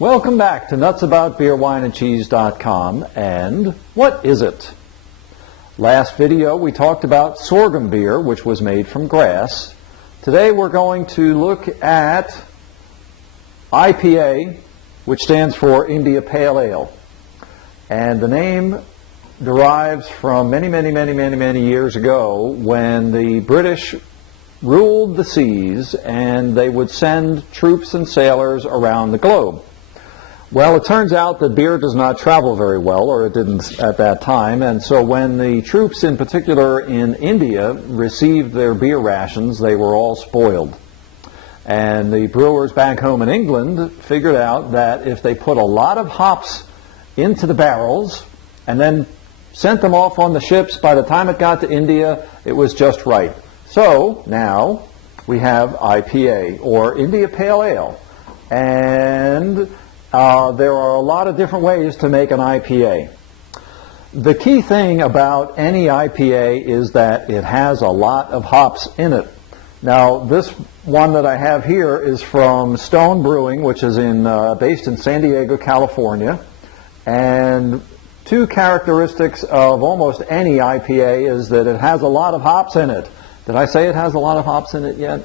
Welcome back to nutsaboutbeerwineandcheese.com. And what is it? Last video we talked about sorghum beer, which was made from grass. Today we're going to look at IPA, which stands for India Pale Ale. And the name derives from many years ago when the British ruled the seas and they would send troops and sailors around the globe. Well, it turns out that beer does not travel very well, or it didn't at that time, and so when the troops in particular in India received their beer rations, they were all spoiled. And the brewers back home in England figured out that if they put a lot of hops into the barrels and then sent them off on the ships, by the time it got to India, it was just right. So now we have IPA, or India Pale Ale, and there are a lot of different ways to make an IPA. The key thing about any IPA is that it has a lot of hops in it. Now, this one that I have here is from Stone Brewing, which is based in San Diego, California. And two characteristics of almost any IPA is that it has a lot of hops in it. Did I say it has a lot of hops in it yet?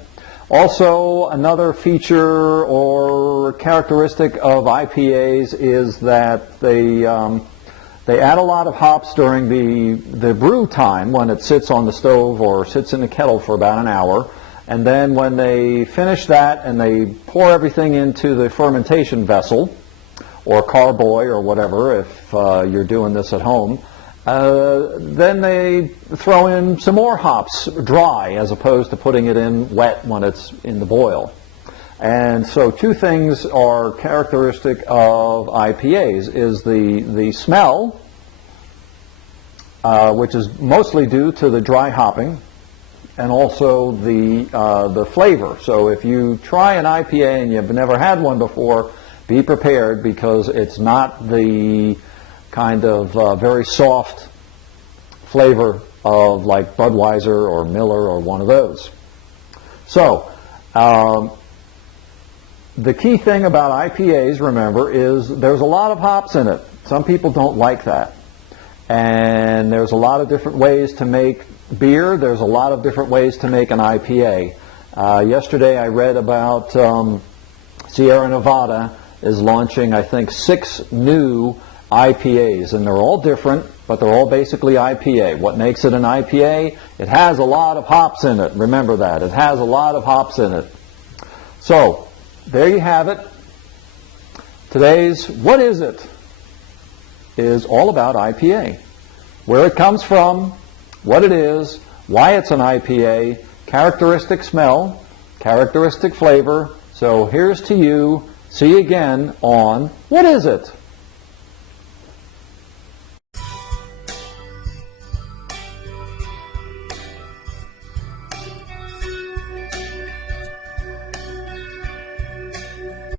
Also, another feature or characteristic of IPAs is that they add a lot of hops during the brew time when it sits on the stove or sits in the kettle for about an hour. And then when they finish that and they pour everything into the fermentation vessel, or carboy or whatever if you're doing this at home, then they throw in some more hops dry as opposed to putting it in wet when it's in the boil. And so two things are characteristic of IPAs, is the smell, which is mostly due to the dry hopping, and also the flavor. So if you try an IPA and you've never had one before, be prepared, because it's not the kind of very soft flavor of like Budweiser or Miller or one of those. So the key thing about IPAs, remember, is there's a lot of hops in it. Some people don't like that. And there's a lot of different ways to make beer. There's a lot of different ways to make an IPA. Yesterday I read about Sierra Nevada is launching, I think, 6 new IPAs, and they're all different, but they're all basically IPA. What makes it an IPA? It has a lot of hops in it. Remember that. It has a lot of hops in it. So, there you have it. Today's What Is It? Is all about IPA. Where it comes from, what it is, why it's an IPA, characteristic smell, characteristic flavor. So here's to you. See you again on What Is It?